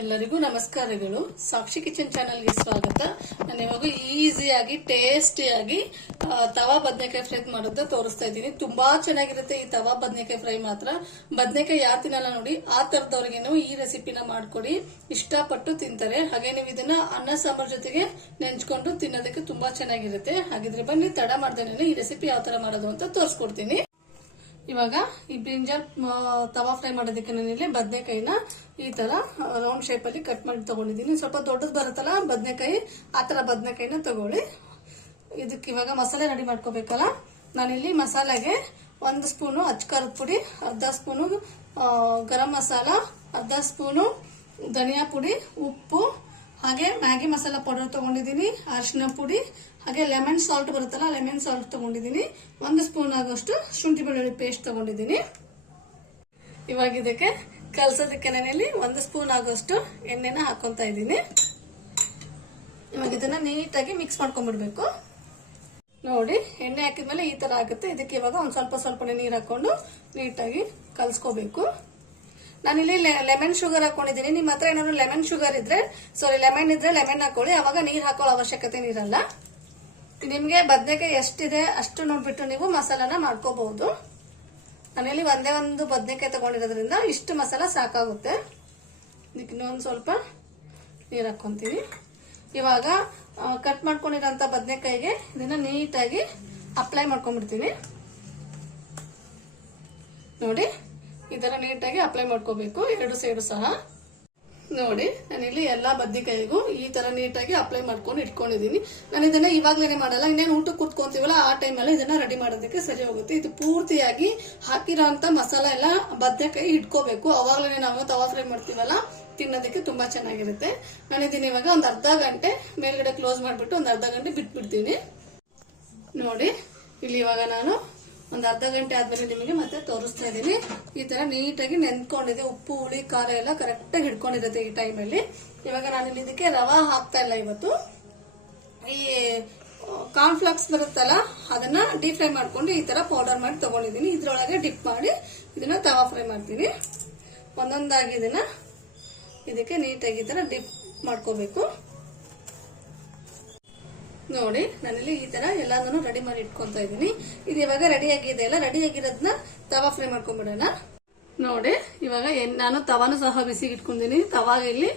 ಎಲ್ಲರಿಗೂ ನಮಸ್ಕಾರಗಳು. ಸಾಕ್ಷಿ ಕಿಚನ್ ಚಾನೆಲ್ಗೆ ಸ್ವಾಗತ. ನಾನು ಇವಾಗ ಈಸಿಯಾಗಿ ಟೇಸ್ಟಿಯಾಗಿ ತವಾ ಬದನೆಕಾಯಿ ಫ್ರೈ ಮಾಡೋದ ತೋರಿಸ್ತಾ ಇದ್ದೀನಿ. ತುಂಬಾ ಚೆನ್ನಾಗಿರುತ್ತೆ ಈ ತವಾ ಬದನೆಕಾಯಿ ಫ್ರೈ. ಮಾತ್ರ ಬದನೆಕಾಯಿ ಯಾರು ತಿನ್ನಲ್ಲ ನೋಡಿ, ಆ ತರದವ್ರಿಗೆ ಈ ರೆಸಿಪಿನ ಮಾಡ್ಕೊಡಿ, ಇಷ್ಟಪಟ್ಟು ತಿಂತಾರೆ. ಹಾಗೆ ನೀವು ಇದನ್ನ ಅನ್ನ ಸಾಂಬಾರ್ ಜೊತೆಗೆ ನೆಂಚ್ಕೊಂಡು ತಿನ್ನೋದಕ್ಕೆ ತುಂಬಾ ಚೆನ್ನಾಗಿರುತ್ತೆ. ಹಾಗಿದ್ರೆ ಬನ್ನಿ ತಡ ಮಾಡ್ದೇನೆ ಈ ರೆಸಿಪಿ ಯಾವ ತರ ಮಾಡೋದು ಅಂತ ತೋರಿಸ್ಕೊಡ್ತೀನಿ. ಇವಾಗ ಈ ಬ್ರಿಂಜಾಲ್ ತವಾ ಫ್ರೈ ಮಾಡೋದಕ್ಕೆ ನಾನಿಲ್ಲಿ ಬದನೆಕಾಯಿನ ಈ ತರ ರೌಂಡ್ ಶೇಪ್ ಅಲ್ಲಿ ಕಟ್ ಮಾಡಿ ತಗೊಂಡಿದ್ದೀನಿ. ಸ್ವಲ್ಪ ದೊಡ್ಡದು ಬರುತ್ತಲ್ಲ ಬದನೆಕಾಯಿ, ಆ ತರ ಬದನೆಕಾಯಿನ ತಗೊಳ್ಳಿ. ಇದಕ್ಕೆ ಇವಾಗ ಮಸಾಲೆ ರೆಡಿ ಮಾಡ್ಕೋಬೇಕಲ್ಲ. ನಾನಿಲ್ಲಿ ಮಸಾಲೆಗೆ 1 ಸ್ಪೂನು ಅಚ್ಕಾರದ ಪುಡಿ, ಅರ್ಧ ಸ್ಪೂನು ಗರಂ ಮಸಾಲ, ಅರ್ಧ ಸ್ಪೂನು ಧನಿಯಾ ಪುಡಿ, ಉಪ್ಪು, ಹಾಗೆ ಮ್ಯಾಗಿ ಮಸಾಲ ಪೌಡರ್ ತಗೊಂಡಿದ್ದೀನಿ, ಅರಿಶಿನ ಪುಡಿ, ಹಾಗೆ ಲೆಮನ್ ಸಾಲ್ಟ್ ಬರುತ್ತಲ್ಲ ಲೆಮನ್ ಸಾಲ್ಟ್ ತಗೊಂಡಿದ್ದೀನಿ. 1 ಸ್ಪೂನ್ ಆಗೋಷ್ಟು ಶುಂಠಿ ಬೆಳ್ಳುಳ್ಳಿ ಪೇಸ್ಟ್ ತಗೊಂಡಿದ್ದೀನಿ. ಇವಾಗ ಇದಕ್ಕೆ ಕಲ್ಸೋದಕ್ಕೆ ನಾನಿಲ್ಲಿ 1 ಸ್ಪೂನ್ ಆಗೋಷ್ಟು ಎಣ್ಣೆನ ಹಾಕೊಂತ ಇದ್ದೀನಿ. ಇವಾಗ ಇದನ್ನ ನೀಟಾಗಿ ಮಿಕ್ಸ್ ಮಾಡ್ಕೊಂಡ್ಬಿಡ್ಬೇಕು. ನೋಡಿ, ಎಣ್ಣೆ ಹಾಕಿದ್ಮೇಲೆ ಈ ತರ ಆಗುತ್ತೆ. ಇದಕ್ಕೆ ಇವಾಗ ಒಂದ್ ಸ್ವಲ್ಪನೇ ನೀರು ಹಾಕೊಂಡು ನೀಟಾಗಿ ಕಲ್ಸ್ಕೋಬೇಕು. ನಾನಿಲ್ಲಿ ಲೆಮನ್ ಶುಗರ್ ಹಾಕೊಂಡಿದ್ದೀನಿ. ನಿಮ್ಮ ಹತ್ರ ಏನಾದ್ರು ಲೆಮನ್ ಶುಗರ್ ಇದ್ರೆ ಲೆಮನ್ ಇದ್ರೆ ಲೆಮನ್ ಹಾಕೊಳ್ಳಿ, ಅವಾಗ ನೀರ್ ಹಾಕೊಳ್ಳೋ ಅವಶ್ಯಕತೆ ಇರಲ್ಲ. ನಿಮ್ಗೆ ಬದನೆಕಾಯಿ ಎಷ್ಟಿದೆ ಅಷ್ಟು ನೋಡ್ಬಿಟ್ಟು ನೀವು ಮಸಾಲಾನ ಮಾಡ್ಕೋಬಹುದು. ನಾನಿಲ್ಲಿ ಒಂದೇ ಒಂದು ಬದನೆಕಾಯಿ ತಗೊಂಡಿರೋದ್ರಿಂದ ಇಷ್ಟು ಮಸಾಲ ಸಾಕಾಗುತ್ತೆ. ಇದಕ್ಕೆ ಇನ್ನೊಂದು ಸ್ವಲ್ಪ ನೀರ್ ಹಾಕೊಂತೀವಿ. ಇವಾಗ ಕಟ್ ಮಾಡ್ಕೊಂಡಿರೋಂತ ಬದನೆಕಾಯಿಗೆ ಇದನ್ನ ನೀಟಾಗಿ ಅಪ್ಲೈ ಮಾಡ್ಕೊಂಡ್ಬಿಡ್ತೀನಿ. ನೋಡಿ, ಈ ತರ ನೀಟಾಗಿ ಅಪ್ಲೈ ಮಾಡ್ಕೋಬೇಕು, 2 ಸೈಡು ಸಹ. ನೋಡಿ, ನಾನಿಲ್ಲಿ ಎಲ್ಲಾ ಬದ್ನಿಕಾಯಿಗೂ ಈ ತರ ನೀಟಾಗಿ ಅಪ್ಲೈ ಮಾಡ್ಕೊಂಡು ಇಟ್ಕೊಂಡಿದೀನಿ. ನಾನು ಇದನ್ನ ಇವಾಗ್ಲೇನೆ ಮಾಡಲ್ಲ, ಇನ್ನೇನು ಊಟಕ್ಕೆ ಕೂತ್ಕೊಂತೀವಲ್ಲ ಆ ಟೈಮಲ್ಲಿ ಇದನ್ನ ರೆಡಿ ಮಾಡೋದಕ್ಕೆ ಸರಿ ಹೋಗುತ್ತೆ. ಇದು ಪೂರ್ತಿಯಾಗಿ ಹಾಕಿರೋ ಅಂತ ಮಸಾಲ ಎಲ್ಲ ಬದ್ನೆಕಾಯಿ ಇಟ್ಕೋಬೇಕು. ಅವಾಗ್ಲೇನೆ ನಾವು ತವಾ ಫ್ರೈ ಮಾಡ್ತೀವಲ್ಲ ತಿನ್ನೋದಕ್ಕೆ ತುಂಬಾ ಚೆನ್ನಾಗಿರುತ್ತೆ. ನಾನು ಇದನ್ನ ಇವಾಗ ಒಂದ್ ಅರ್ಧ ಗಂಟೆ ಮೇಲ್ಗಡೆ ಕ್ಲೋಸ್ ಮಾಡ್ಬಿಟ್ಟು ಒಂದ್ ಅರ್ಧ ಗಂಟೆ ಬಿಟ್ಬಿಡ್ತೀನಿ. ನೋಡಿ, ಇಲ್ಲಿ ಇವಾಗ ನಾನು ಒಂದ್ ಅರ್ಧ ಗಂಟೆ ಆದ್ಮೇಲೆ ನಿಮಗೆ ಮತ್ತೆ ತೋರಿಸ್ತಾ ಇದ್ದೀನಿ. ಈ ತರ ನೀಟಾಗಿ ನೆನ್ಕೊಂಡಿದೆ, ಉಪ್ಪು ಹುಳಿ ಖಾರ ಎಲ್ಲ ಕರೆಕ್ಟ್ ಆಗಿ ಹಿಡ್ಕೊಂಡಿರುತ್ತೆ ಈ ಟೈಮಲ್ಲಿ. ಇವಾಗ ನಾನು ಇದಕ್ಕೆ ರವಾ ಹಾಕ್ತಾ ಇಲ್ಲ. ಇವತ್ತು ಈ ಕಾರ್ನ್ ಫ್ಲಾಕ್ಸ್ ಬರುತ್ತಲ್ಲ ಅದನ್ನ ಡೀಪ್ ಫ್ರೈ ಮಾಡ್ಕೊಂಡು ಈ ತರ ಪೌಡರ್ ಮಾಡಿ ತಗೊಂಡಿದ್ದೀನಿ. ಇದ್ರೊಳಗೆ ಡಿಪ್ ಮಾಡಿ ಇದನ್ನ ತವಾ ಫ್ರೈ ಮಾಡ್ತೀನಿ. ಒಂದೊಂದಾಗಿ ಇದಕ್ಕೆ ನೀಟಾಗಿ ಈ ತರ ಡಿಪ್ ಮಾಡ್ಕೋಬೇಕು. ನೋಡಿ, ನಾನಿಲ್ಲಿ ಈ ತರ ಎಲ್ಲಾನು ರೆಡಿ ಮಾಡಿ ಇಟ್ಕೊಂತ ಇದ್ದೀನಿ. ಇದು ಇವಾಗ ರೆಡಿ ಆಗಿದೆ ಅಲ್ಲ, ರೆಡಿ ಆಗಿರೋದನ್ನ ತವಾ ಫ್ರೈ ಮಾಡ್ಕೊಂಡ್ಬಿಡೋಣ. ನೋಡಿ, ಇವಾಗ ನಾನು ತವಾನು ಸಹ ಬಿಸಿಗೆ ಇಟ್ಕೊಂಡಿದ್ದೀನಿ. ತವಾಗ ಇಲ್ಲಿ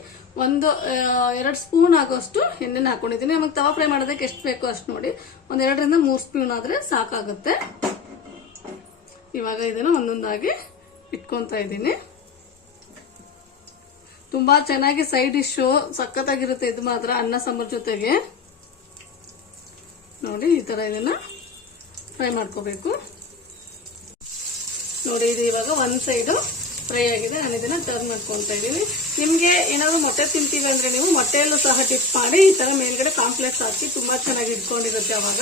1-2 ಸ್ಪೂನ್ ಆಗೋಷ್ಟು ಎಣ್ಣೆನ ಹಾಕೊಂಡಿದ್ದೀನಿ. ನಮಗೆ ತವಾ ಫ್ರೈ ಮಾಡೋದಕ್ಕೆ ಎಷ್ಟು ಬೇಕೋ ಅಷ್ಟು ನೋಡಿ, 1-2-3 ಸ್ಪೂನ್ ಆದ್ರೆ ಸಾಕಾಗುತ್ತೆ. ಇವಾಗ ಇದನ್ನ ಒಂದೊಂದಾಗಿ ಇಟ್ಕೊಂತ ಇದ್ದೀನಿ. ತುಂಬಾ ಚೆನ್ನಾಗಿ ಸೈಡ್ ಡಿಶ್ ಸಖತ್ತಾಗಿರುತ್ತೆ ಇದು ಮಾತ್ರ ಅನ್ನ ಸಾಂಬಾರ್ ಜೊತೆಗೆ. ನೋಡಿ, ಈ ತರ ಇದನ್ನ ಫ್ರೈ ಮಾಡ್ಕೋಬೇಕು. ನೋಡಿ, ಇದು ಇವಾಗ ಒಂದ್ ಸೈಡ್ ಫ್ರೈ ಆಗಿದೆ. ನಾನು ಇದನ್ನ ಟರ್ನ್ ಮಾಡ್ಕೊಂತ ಇದ್ದೀನಿ. ನಿಮ್ಗೆ ಏನಾದ್ರು ಮೊಟ್ಟೆ ತಿಂತೀವಿ ಅಂದ್ರೆ ನೀವು ಮೊಟ್ಟೆಯಲ್ಲೂ ಸಹ ಟಿಪ್ ಮಾಡಿ ಈ ತರ ಮೇಲ್ಗಡೆ ಕಾಂಪ್ಲೆಕ್ಸ್ ಹಾಕಿ ತುಂಬಾ ಚೆನ್ನಾಗಿ ಇಟ್ಕೊಂಡಿರುತ್ತೆ. ಅವಾಗ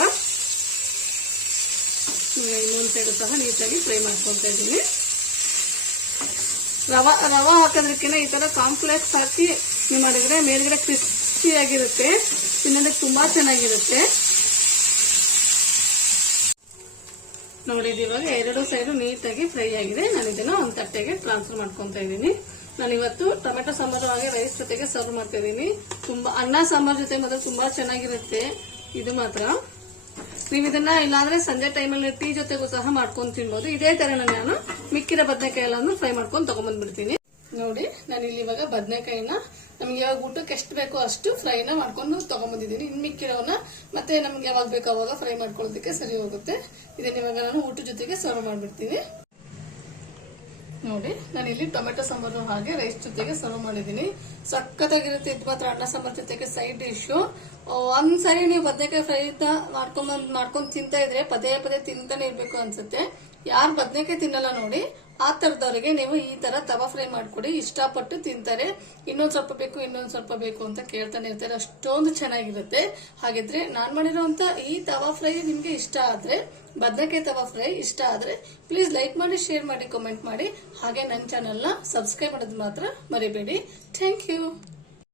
ಇನ್ನೊಂದ್ ಸೈಡ್ ಸಹ ನೀಟಾಗಿ ಫ್ರೈ ಮಾಡ್ಕೊಂತ ಇದ್ದೀನಿ. ರವಾ ಹಾಕೋದಕ್ಕಿಂತ ಈ ತರ ಕಾಂಪ್ಲೆಕ್ಸ್ ಹಾಕಿ ನೀವು ಮಾಡಿದ್ರೆ ಮೇಲ್ಗಡೆ ಕ್ರಿಸ್ಪಿ ಆಗಿರುತ್ತೆ, ತಿನ್ನೋದಕ್ಕೆ ತುಂಬಾ ಚೆನ್ನಾಗಿರುತ್ತೆ. ನೋಡಿ, ಇವಾಗ 2 ಸೈಡ್ ನೀಟಾಗಿ ಫ್ರೈ ಆಗಿದೆ. ನಾನು ಇದನ್ನ ಒಂದ್ ತಟ್ಟೆಗೆ ಟ್ರಾನ್ಸ್ಫರ್ ಮಾಡ್ಕೊಂತ ಇದ್ದೀನಿ. ನಾನು ಇವತ್ತು ಟೊಮೆಟೊ ಸಾಂಬಾರು ಹಾಗೆ ರೈಸ್ ಜೊತೆಗೆ ಸರ್ವ್ ಮಾಡ್ತಾ ಇದ್ದೀನಿ. ತುಂಬಾ ಅನ್ನ ಸಾಂಬಾರ್ ಜೊತೆ ಮಾತ್ರ ತುಂಬಾ ಚೆನ್ನಾಗಿರುತ್ತೆ ಇದು ಮಾತ್ರ. ನೀವು ಇದನ್ನ ಇಲ್ಲಾಂದ್ರೆ ಸಂಜೆ ಟೈಮಲ್ಲಿ ಟೀ ಜೊತೆಗೂ ಸಹ ಮಾಡ್ಕೊಂಡು ತಿನ್ಬಹುದು. ಇದೇ ತರ ನಾನು ಮಿಕ್ಕಿರೋ ಬದನೆಕಾಯಿ ಎಲ್ಲಾನು ಫ್ರೈ ಮಾಡ್ಕೊಂಡು ತಗೊಂಡ್ಬಂದ್ಬಿಡ್ತೀನಿ. ನೋಡಿ, ನಾನು ಇಲ್ಲಿ ಇವಾಗ ಬದನೆಕಾಯಿನ ನಮ್ಗೆ ಯಾವಾಗ ಊಟಕ್ಕೆ ಎಷ್ಟು ಬೇಕೋ ಅಷ್ಟು ಫ್ರೈನ ಮಾಡ್ಕೊಂಡು ತಗೊಂಡ್ಬಂದಿದ್ದೀನಿ. ಇನ್ ಮಿಕ್ಕಿರೋನ ಮತ್ತೆ ನಮ್ಗೆ ಯಾವಾಗ ಬೇಕೋ ಅವಾಗ ಫ್ರೈ ಮಾಡ್ಕೊಳ್ಳೋದಕ್ಕೆ ಸರಿ ಹೋಗುತ್ತೆ. ಇದನ್ನ ಇವಾಗ ನಾನು ಊಟದ ಜೊತೆಗೆ ಸರ್ವ್ ಮಾಡ್ಬಿಡ್ತೀನಿ. ನೋಡಿ, ನಾನು ಇಲ್ಲಿ ಟೊಮೆಟೊ ಸಾಂಬಾರು ಹಾಗೆ ರೈಸ್ ಜೊತೆಗೆ ಸರ್ವ್ ಮಾಡಿದ್ದೀನಿ. ಸಖತ್ತಾಗಿರುತ್ತೆ ಇದು ಮಾತ್ರ ಅನ್ನ ಸಾಂಬಾರ್ ಜೊತೆಗೆ ಸೈಡ್ ಡಿಶ್. ಒಂದ್ಸರಿ ನೀವು ಬದನೆಕಾಯಿ ಫ್ರೈ ಮಾಡ್ಕೊಂಡ್ ತಿಂತಾ ಇದ್ರೆ ಪದೇ ತಿಂತಾನೆ ಇರ್ಬೇಕು ಅನ್ಸುತ್ತೆ. ಯಾರು ಬದನೆಕಾಯಿ ತಿನ್ನಲ್ಲ ನೋಡಿ, ಆ ತರದವರಿಗೆ ನೀವು ಈ ತರ ತವಾ ಫ್ರೈ ಮಾಡ್ಕೊಡಿ, ಇಷ್ಟಪಟ್ಟು ತಿಂತಾರೆ. ಇನ್ನೊಂದ್ ಸ್ವಲ್ಪ ಬೇಕು ಅಂತ ಕೇಳ್ತಾನೆ ಇರ್ತಾರೆ, ಅಷ್ಟೊಂದು ಚೆನ್ನಾಗಿರುತ್ತೆ. ಹಾಗಿದ್ರೆ ನಾನ್ ಮಾಡಿರೋಂತ ಈ ತವಾ ಫ್ರೈ ನಿಮ್ಗೆ ಇಷ್ಟ ಆದ್ರೆ, ಬದನೆಕಾಯಿ ತವಾ ಫ್ರೈ ಇಷ್ಟ ಆದ್ರೆ ಪ್ಲೀಸ್ ಲೈಕ್ ಮಾಡಿ, ಶೇರ್ ಮಾಡಿ, ಕಾಮೆಂಟ್ ಮಾಡಿ. ಹಾಗೆ ನನ್ನ ಚಾನೆಲ್ ನ ಸಬ್ಸ್ಕ್ರೈಬ್ ಮಾಡೋದು ಮಾತ್ರ ಮರಿಬೇಡಿ. Thank you.